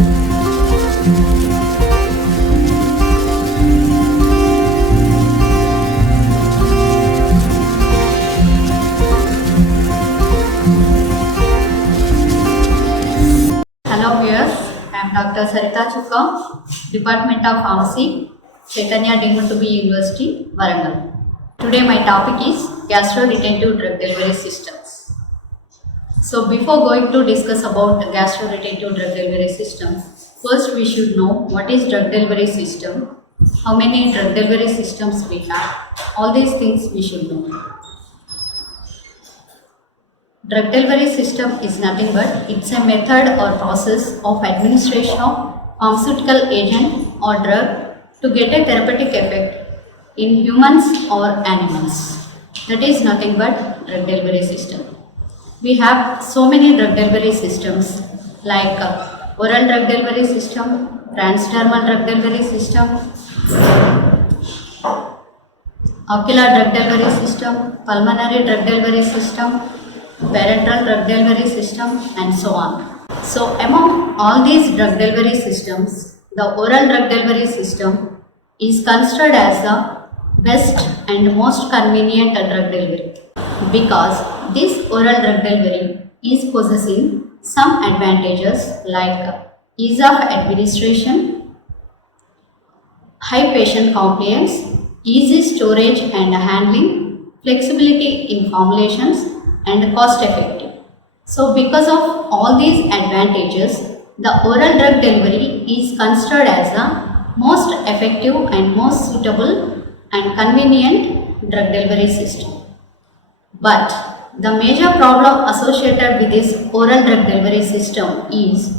Hello viewers, I am Dr. Sarita Chukka, Department of Pharmacy, Chaitanya Deemed to be University, Warangal. Today my topic is gastroretentive drug delivery systems. So before going to discuss about gastroretentive drug delivery system, first we should know what is drug delivery system, how many drug delivery systems we have, all these things we should know. Drug delivery system is nothing but it's a method or process of administration of pharmaceutical agent or drug to get a therapeutic effect in humans or animals. That is nothing but drug delivery system. We have so many drug delivery systems like oral drug delivery system, transdermal drug delivery system, ocular drug delivery system, pulmonary drug delivery system, parenteral drug delivery system, and so on. So among all these drug delivery systems, the oral drug delivery system is considered as the best and most convenient drug delivery because this oral drug delivery is possessing some advantages like ease of administration, high patient compliance, easy storage and handling, flexibility in formulations, and cost effective. So because of all these advantages, the oral drug delivery is considered as the most effective and most suitable and convenient drug delivery system. But the major problem associated with this oral drug delivery system is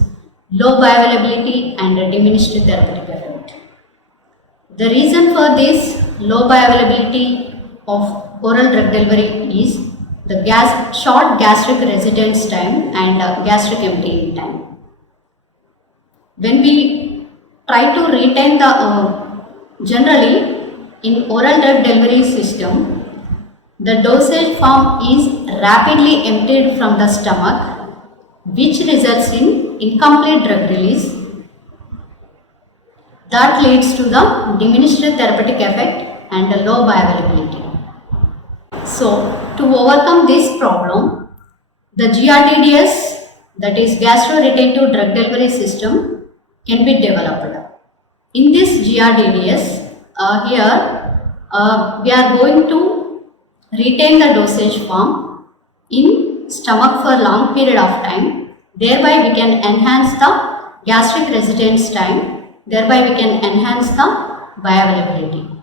low bioavailability and diminished therapeutic effect. The reason for this low bioavailability of oral drug delivery is the short gastric residence time and gastric emptying time. When we try to retain generally in oral drug delivery system, the dosage form is rapidly emptied from the stomach, which results in incomplete drug release. That leads to the diminished therapeutic effect and low bioavailability. So, to overcome this problem, the GRDDS, that is gastroretentive drug delivery system, can be developed. In this GRDDS, we are going to retain the dosage form in stomach for long period of time. Thereby, we can enhance the gastric residence time. Thereby, we can enhance the bioavailability.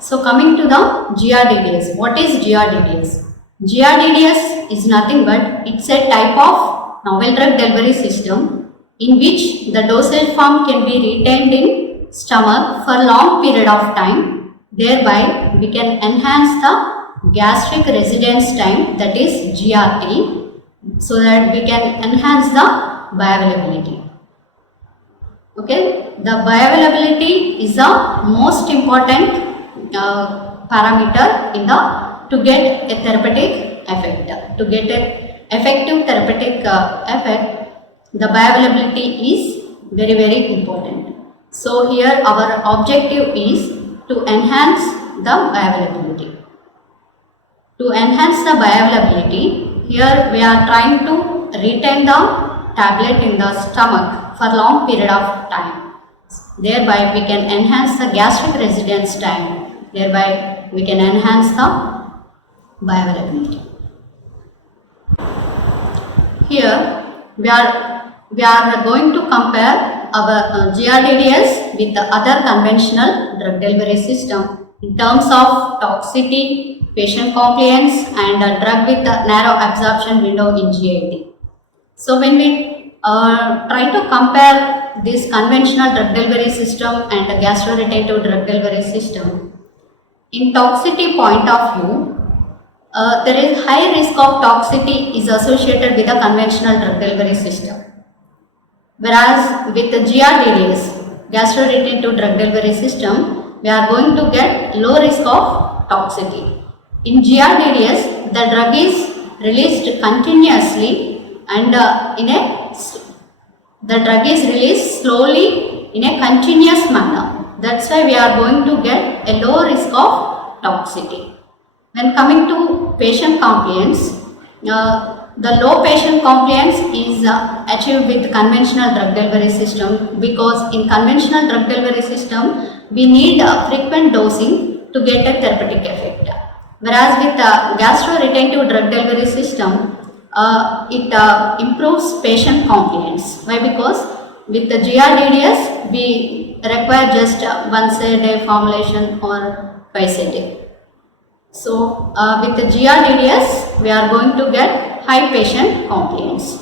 So coming to the GRDDS, what is GRDDS? GRDDS is nothing but it's a type of novel drug delivery system in which the dosage form can be retained in stomach for long period of time. Thereby we can enhance the gastric residence time, that is GRT, so that we can enhance the bioavailability. Okay, the bioavailability is the most important parameter in to get a therapeutic effect. To get a effective therapeutic effect, the bioavailability is very, very important. So here our objective is to enhance the bioavailability. To enhance the bioavailability, here we are trying to retain the tablet in the stomach for long period of time. Thereby we can enhance the gastric residence time. Thereby we can enhance the bioavailability. Here we are going to compare our GRDDS with the other conventional drug delivery system in terms of toxicity, patient compliance, and a drug with a narrow absorption window in GIT. So when we try to compare this conventional drug delivery system and the gastroretentive drug delivery system, in toxicity point of view, there is high risk of toxicity is associated with the conventional drug delivery system. Whereas with the GRDDS, gastroretentive drug delivery system, we are going to get low risk of toxicity. In GRDDS, the drug is released continuously and in a the drug is released slowly in a continuous manner. That's why we are going to get a low risk of toxicity. When coming to patient compliance, the low patient compliance is achieved with conventional drug delivery system, because in conventional drug delivery system we need frequent dosing to get a therapeutic effect. Whereas with gastro-retentive drug delivery system, it improves patient compliance. Why? Because with the GRDDS we require just once a day formulation or twice a day. So with the GRDDS we are going to get high patient compliance.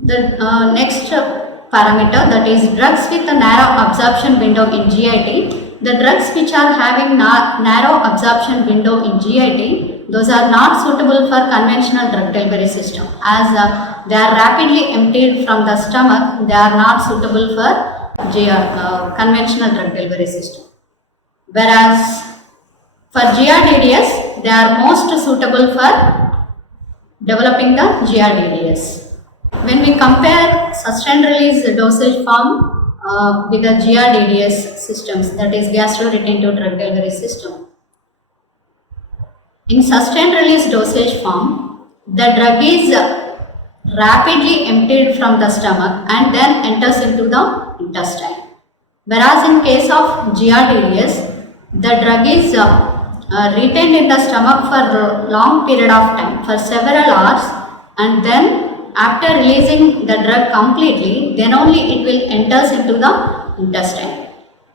The next parameter, that is drugs with a narrow absorption window in GIT. The drugs which are having narrow absorption window in GIT, those are not suitable for conventional drug delivery system, as they are rapidly emptied from the stomach. They are not suitable for conventional drug delivery system. Whereas for GRDDS, they are most suitable for developing the GRDDS. When we compare sustained release dosage form with the GRDDS systems, that is gastro-retentive drug delivery system, in sustained release dosage form, the drug is rapidly emptied from the stomach and then enters into the intestine. Whereas in case of GRDDS, the drug is retained in the stomach for a long period of time, for several hours, and then after releasing the drug completely, then only it will enters into the intestine.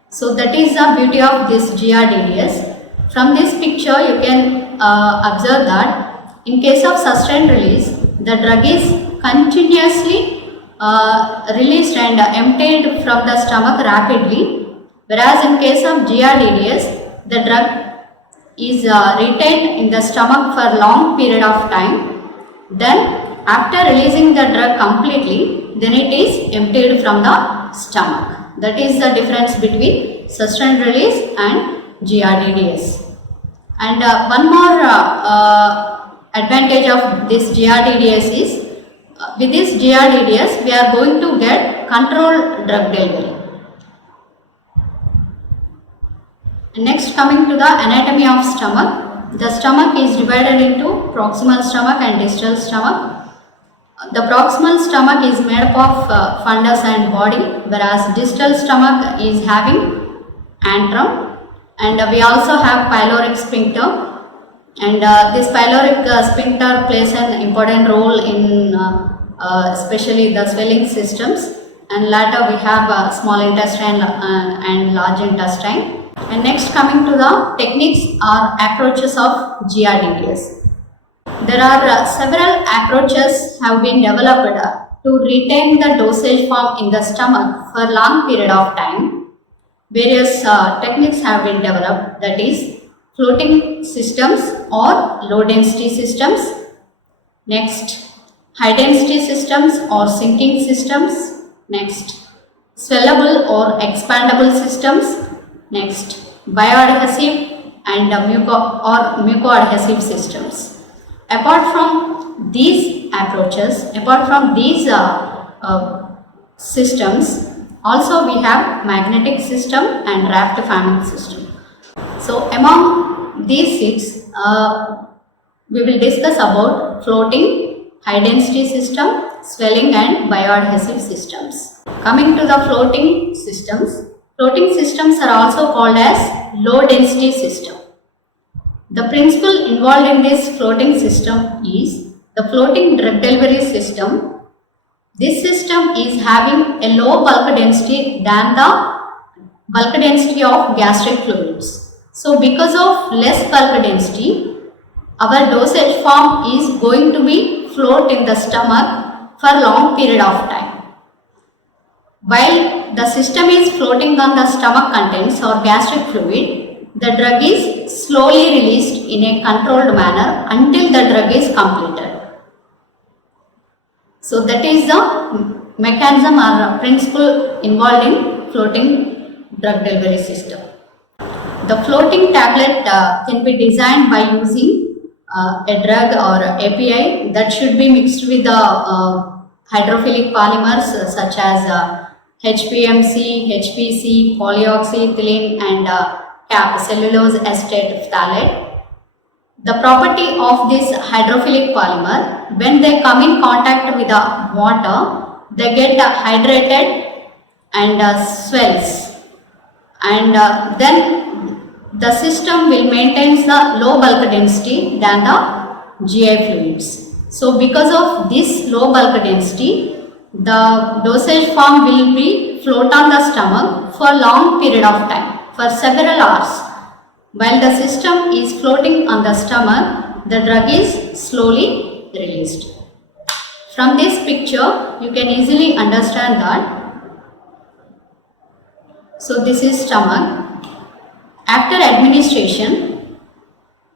So that is the beauty of this GRDDS. From this picture you can observe that in case of sustained release, the drug is continuously released and emptied from the stomach rapidly, whereas in case of GRDDS, the drug is retained in the stomach for a long period of time. Then after releasing the drug completely, then it is emptied from the stomach. That is the difference between sustained release and GRDDS. And one more advantage of this GRDDS is, with this GRDDS we are going to get controlled drug delivery. Next, coming to the anatomy of stomach. The stomach is divided into proximal stomach and distal stomach. The proximal stomach is made up of fundus and body, whereas distal stomach is having antrum, and we also have pyloric sphincter, and this pyloric sphincter plays an important role in especially the swelling systems, and later we have small intestine and large intestine. And next, coming to the techniques or approaches of GRDDS. There are several approaches have been developed to retain the dosage form in the stomach for long period of time. Various techniques have been developed, that is floating systems or low density systems. Next, high density systems or sinking systems. Next, swellable or expandable systems. Next, bioadhesive and mucoadhesive systems. Apart from these approaches, apart from these systems, also we have magnetic system and raft farming system. So among these six, we will discuss about floating, high density system, swelling and bioadhesive systems. Coming to the floating systems are also called as low density system. The principle involved in this floating system is the floating drug delivery system. This system is having a low bulk density than the bulk density of gastric fluids. So because of less bulk density, our dosage form is going to be float in the stomach for long period of time. While the system is floating on the stomach contents or gastric fluid, the drug is slowly released in a controlled manner until the drug is completed. So that is the mechanism or principle involved in floating drug delivery system. The floating tablet can be designed by using a drug or API that should be mixed with the hydrophilic polymers such as HPMC, HPC, polyoxyethylene and cellulose acetate phthalate. The property of this hydrophilic polymer, when they come in contact with the water, they get hydrated and swells, and then the system will maintain the low bulk density than the GI fluids. So because of this low bulk density, the dosage form will be float on the stomach for long period of time, for several hours. While the system is floating on the stomach, the drug is slowly released. From this picture, you can easily understand that. So this is stomach. After administration,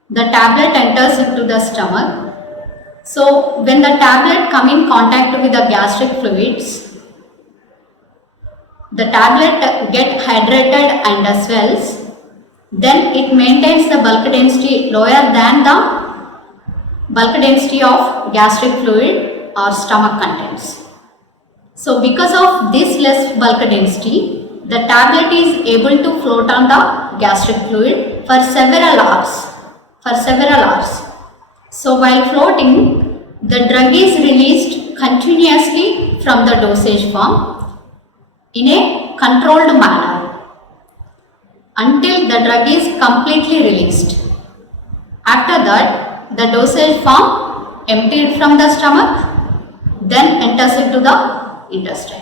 the tablet enters into the stomach. So when the tablet come in contact with the gastric fluids, the tablet get hydrated and swells. Then it maintains the bulk density lower than the bulk density of gastric fluid or stomach contents. So because of this less bulk density, the tablet is able to float on the gastric fluid for several hours. So while floating, the drug is released continuously from the dosage form in a controlled manner until the drug is completely released. After that, the dosage form emptied from the stomach, then enters into the intestine.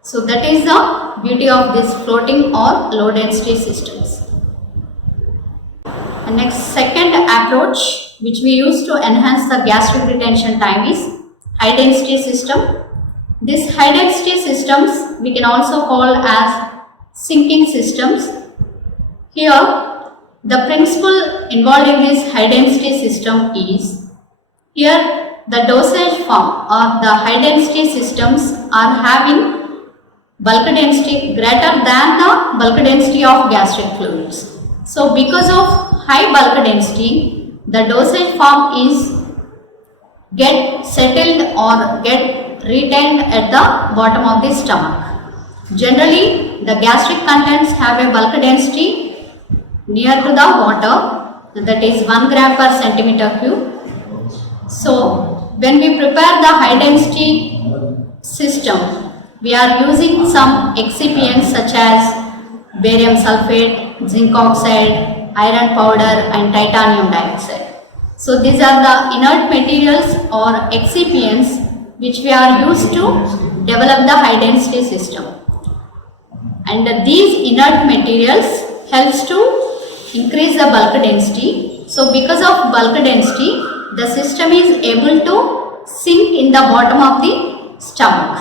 So that is the beauty of this floating or low density systems. And next, second approach which we use to enhance the gastric retention time is high density system. This high density systems we can also call as sinking systems. Here the principle involved in this high density system is, here the dosage form or the high density systems are having bulk density greater than the bulk density of gastric fluids. So because of high bulk density, the dosage form is get settled or get retained at the bottom of the stomach. Generally, the gastric contents have a bulk density near to the water, that is 1 gram per centimeter cube. So when we prepare the high density system, we are using some excipients such as barium sulfate, zinc oxide, iron powder and titanium dioxide. So these are the inert materials or excipients which we are used to develop the high density system. And these inert materials helps to increase the bulk density. So because of bulk density, the system is able to sink in the bottom of the stomach.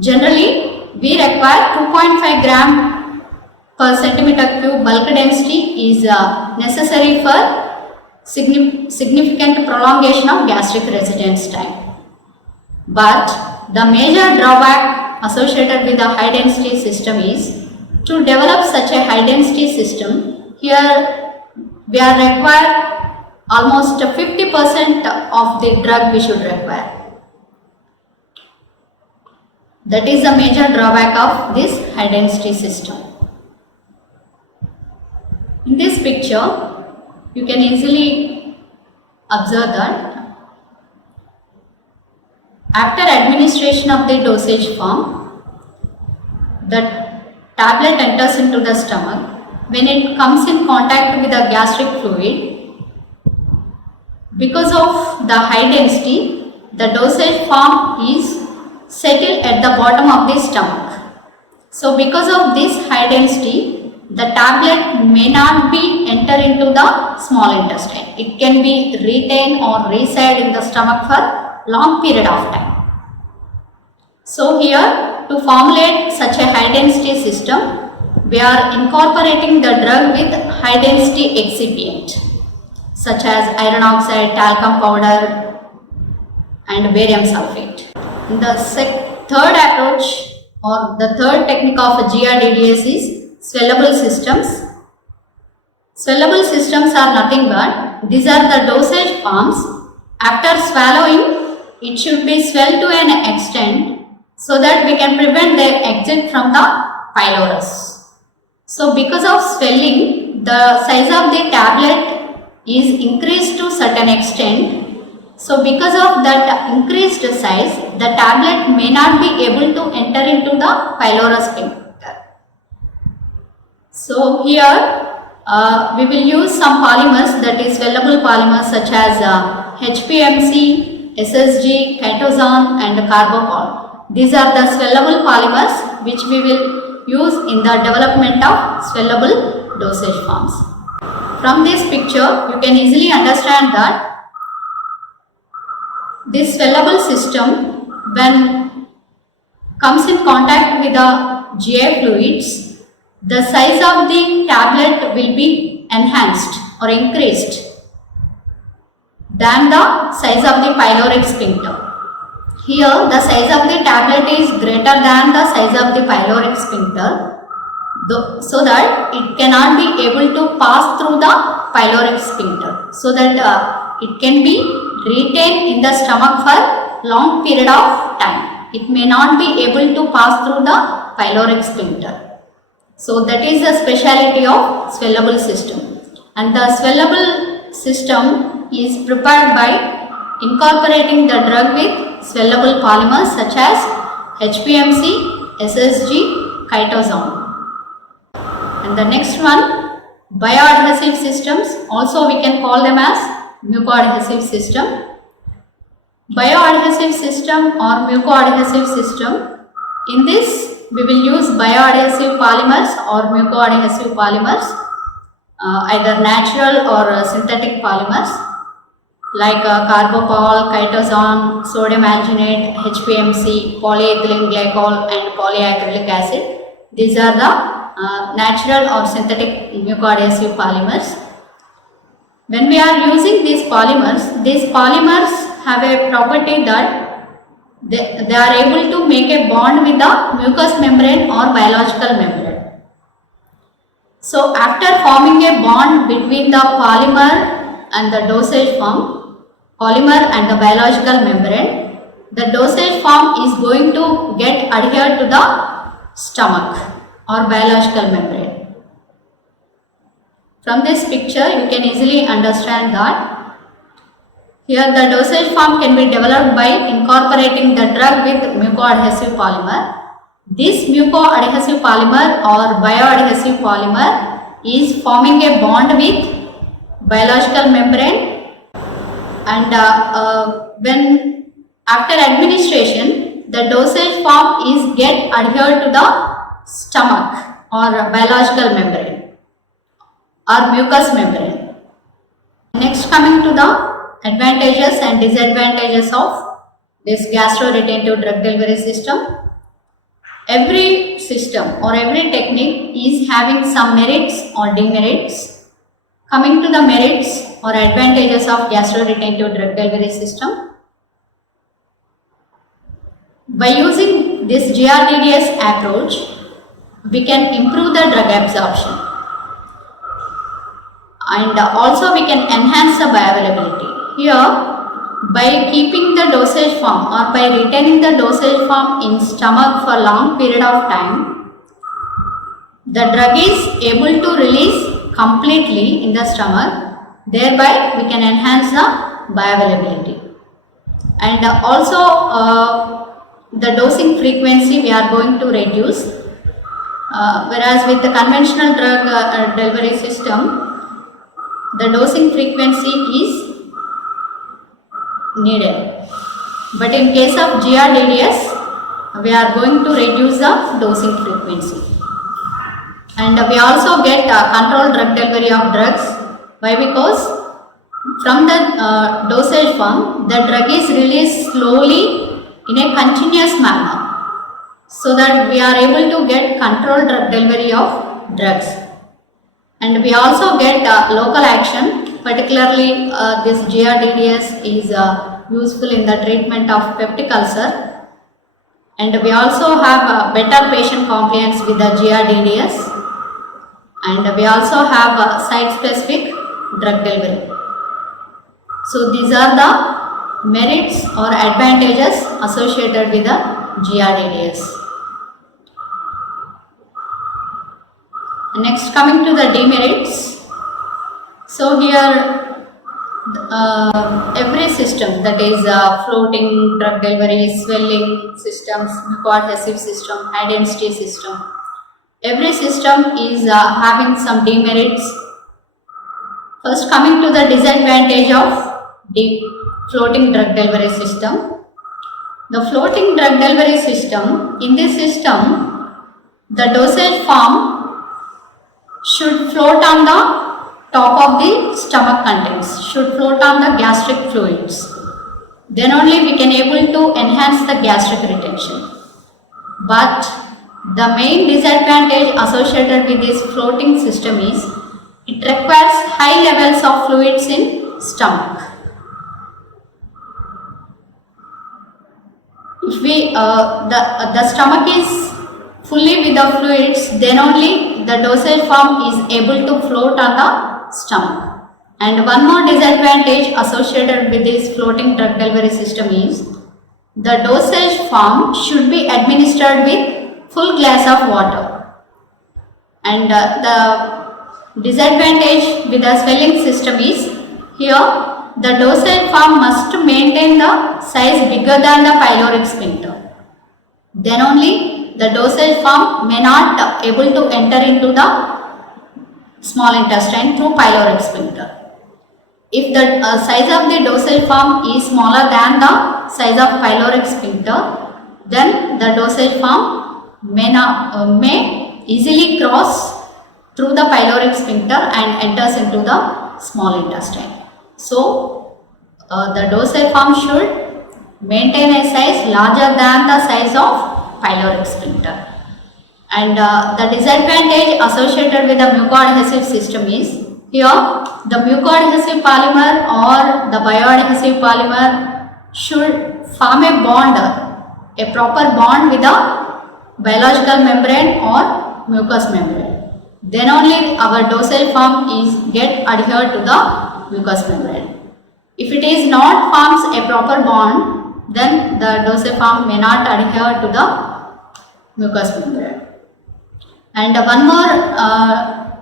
Generally, we require 2.5 gram per centimeter cube bulk density is necessary for significant prolongation of gastric residence time. But the major drawback associated with the high density system is, to develop such a high density system, here we are required almost 50% of the drug we should require. That is the major drawback of this high density system. In this picture, you can easily observe that after administration of the dosage form, the tablet enters into the stomach. When it comes in contact with the gastric fluid, because of the high density, the dosage form is settled at the bottom of the stomach. So because of this high density, the tablet may not be enter into the small intestine. It can be retained or reside in the stomach for long period of time. So here, to formulate such a high density system, we are incorporating the drug with high density excipient such as iron oxide, talcum powder and barium sulfate. In the third approach or the third technique of GRDDS is swellable systems. Swellable systems are nothing but these are the dosage forms. After swallowing, it should be swelled to an extent so that we can prevent their exit from the pylorus. So because of swelling, the size of the tablet is increased to certain extent. So because of that increased size, the tablet may not be able to enter into the pylorus sphincter. So here we will use some polymers, that is swellable polymers such as HPMC, SSG, chitosan and carbopol. These are the swellable polymers which we will use in the development of swellable dosage forms. From this picture, you can easily understand that this swellable system, when comes in contact with the GI fluids, the size of the tablet will be enhanced or increased than the size of the pyloric sphincter. Here the size of the tablet is greater than the size of the pyloric sphincter, so that it cannot be able to pass through the pyloric sphincter, so that it can be retained in the stomach for long period of time. It may not be able to pass through the pyloric sphincter. So that is the speciality of swellable system. And the swellable system is prepared by incorporating the drug with swellable polymers such as HPMC, SSG, chitosan. And the next one, bioadhesive systems, also we can call them as mucoadhesive system. Bioadhesive system or mucoadhesive system, in this we will use bioadhesive polymers or mucoadhesive polymers, either natural or synthetic polymers like carbopol, chitosan, sodium alginate, HPMC, polyethylene glycol and polyacrylic acid. These are the natural or synthetic mucoadhesive polymers. When we are using these polymers have a property that they are able to make a bond with the mucous membrane or biological membrane. So after forming a bond between the polymer and the dosage form, polymer and the biological membrane, the dosage form is going to get adhered to the stomach or biological membrane. From this picture you can easily understand that here the dosage form can be developed by incorporating the drug with mucoadhesive polymer. This mucoadhesive polymer or bioadhesive polymer is forming a bond with biological membrane, and when after administration the dosage form is get adhered to the stomach or biological membrane or mucous membrane. Next, coming to the advantages and disadvantages of this gastroretentive drug delivery system. Every system or every technique is having some merits or demerits. Coming to the merits or advantages of gastroretentive drug delivery system. By using this GRDDS approach, we can improve the drug absorption, and also we can enhance the bioavailability. Here, by keeping the dosage form or by retaining the dosage form in stomach for long period of time, the drug is able to release completely in the stomach. Thereby, we can enhance the bioavailability. And also, the dosing frequency we are going to reduce. Whereas with the conventional drug delivery system, the dosing frequency is needed, but in case of GRDDS we are going to reduce the dosing frequency. And we also get controlled drug delivery of drugs. Why? Because from the dosage form the drug is released slowly in a continuous manner, so that we are able to get controlled drug delivery of drugs. And we also get local action, particularly this GRDDS is useful in the treatment of peptic ulcer, and we also have better patient compliance with the GRDDS, and we also have site specific drug delivery. So these are the merits or advantages associated with the GRDDS. Next, coming to the demerits. So here every system, that is floating drug delivery, swelling systems, mucoadhesive system, high density system, every system is having some demerits. First, coming to the disadvantage of the floating drug delivery system. The floating drug delivery system, in this system, the dosage form should float on the top of the stomach contents, should float on the gastric fluids. Then only we can able to enhance the gastric retention. But the main disadvantage associated with this floating system is it requires high levels of fluids in stomach. If the stomach is fully with the fluids, then only the dosage form is able to float on the stomach. And one more disadvantage associated with this floating drug delivery system is the dosage form should be administered with full glass of water. And the disadvantage with the swelling system is here the dosage form must maintain the size bigger than the pyloric sphincter. Then only the dosage form may not able to enter into the small intestine through pyloric sphincter. If the size of the dosage form is smaller than the size of pyloric sphincter, then the dosage form may easily cross through the pyloric sphincter and enters into the small intestine. So, the dosage form should maintain a size larger than the size of pyloric sphincter. And the disadvantage associated with the mucoadhesive system is here the mucoadhesive polymer or the bioadhesive polymer should form a bond, a proper bond with the biological membrane or mucous membrane. Then only our dosage form is get adhered to the mucous membrane. If it is not forms a proper bond, then the dosage form may not adhere to the mucous membrane. And one more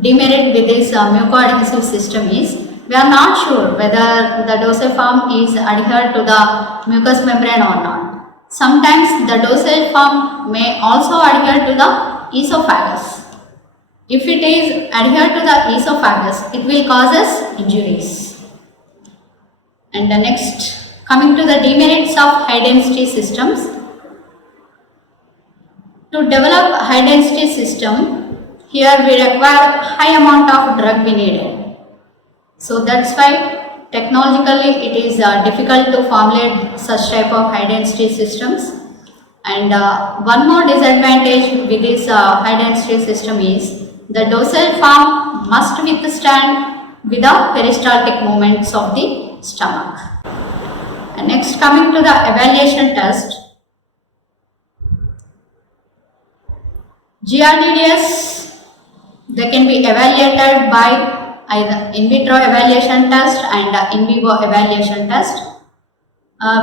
demerit with this mucoadhesive system is we are not sure whether the dosage form is adhered to the mucous membrane or not. Sometimes the dosage form may also adhere to the esophagus. If it is adhered to the esophagus, it will cause us injuries. And the next, coming to the demerits of high density systems. To develop high density system, here we require high amount of drug we needed. So that's why technologically it is difficult to formulate such type of high density systems. And one more disadvantage with this high density system is the dosage form must withstand with the peristaltic movements of the stomach. And next, coming to the evaluation test. GRDDS, they can be evaluated by either in vitro evaluation test and in vivo evaluation test.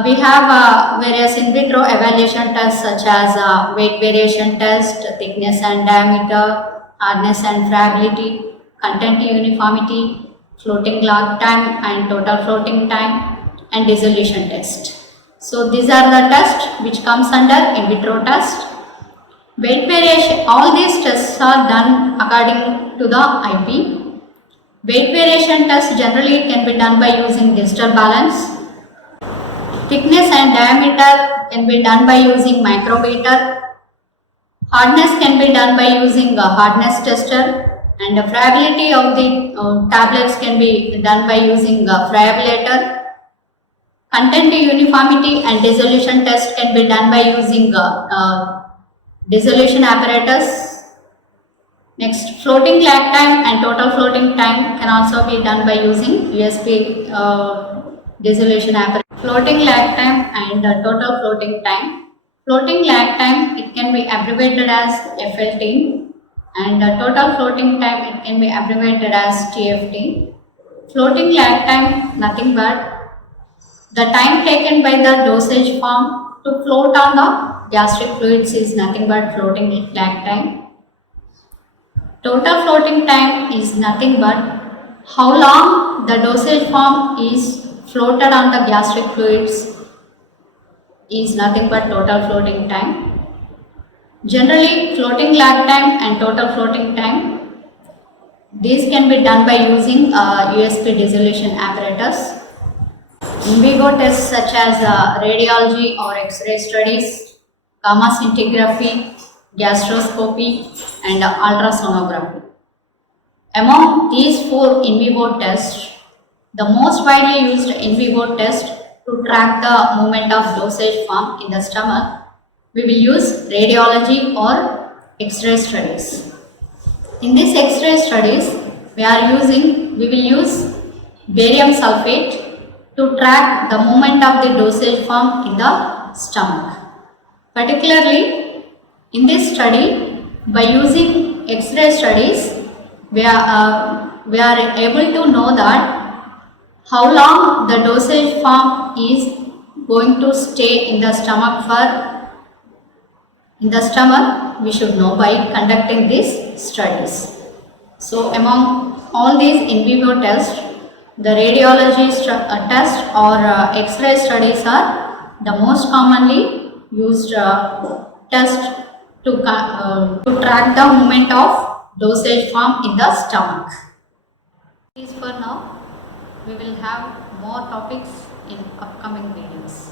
We have various in vitro evaluation tests such as weight variation test, thickness and diameter, hardness and friability, content uniformity, floating log time and total floating time, and dissolution test. So these are the tests which comes under in vitro test. Weight variation, all these tests are done according to the IP. Weight variation test generally can be done by using digital balance. Thickness and diameter can be done by using micrometer. Hardness can be done by using a hardness tester, and the friability of the tablets can be done by using a friablator. Content uniformity and dissolution test can be done by using dissolution apparatus. Next, floating lag time and total floating time can also be done by using USB dissolution apparatus. Floating lag time and total floating time. Floating lag time, it can be abbreviated as FLT, and total floating time, it can be abbreviated as TFT. Floating lag time, nothing but The time taken by the dosage form to float on the gastric fluids is nothing but floating lag time. Total floating time is nothing but how long the dosage form is floated on the gastric fluids is nothing but total floating time. Generally, floating lag time and total floating time, these can be done by using a USP dissolution apparatus. In vivo tests such as radiology or X-ray studies, gamma scintigraphy, gastroscopy, and ultrasonography. Among these four in vivo tests, the most widely used in vivo test to track the movement of dosage form in the stomach, we will use radiology or X-ray studies. In these X-ray studies, we will use barium sulfate to track the movement of the dosage form in the stomach. Particularly, in this study, by using X-ray studies, we are able to know that how long the dosage form is going to stay in the stomach we should know by conducting these studies. So among all these in vivo tests, the radiology test or X-ray studies are the most commonly used test to track the movement of dosage form in the stomach. Please for now, we will have more topics in upcoming videos.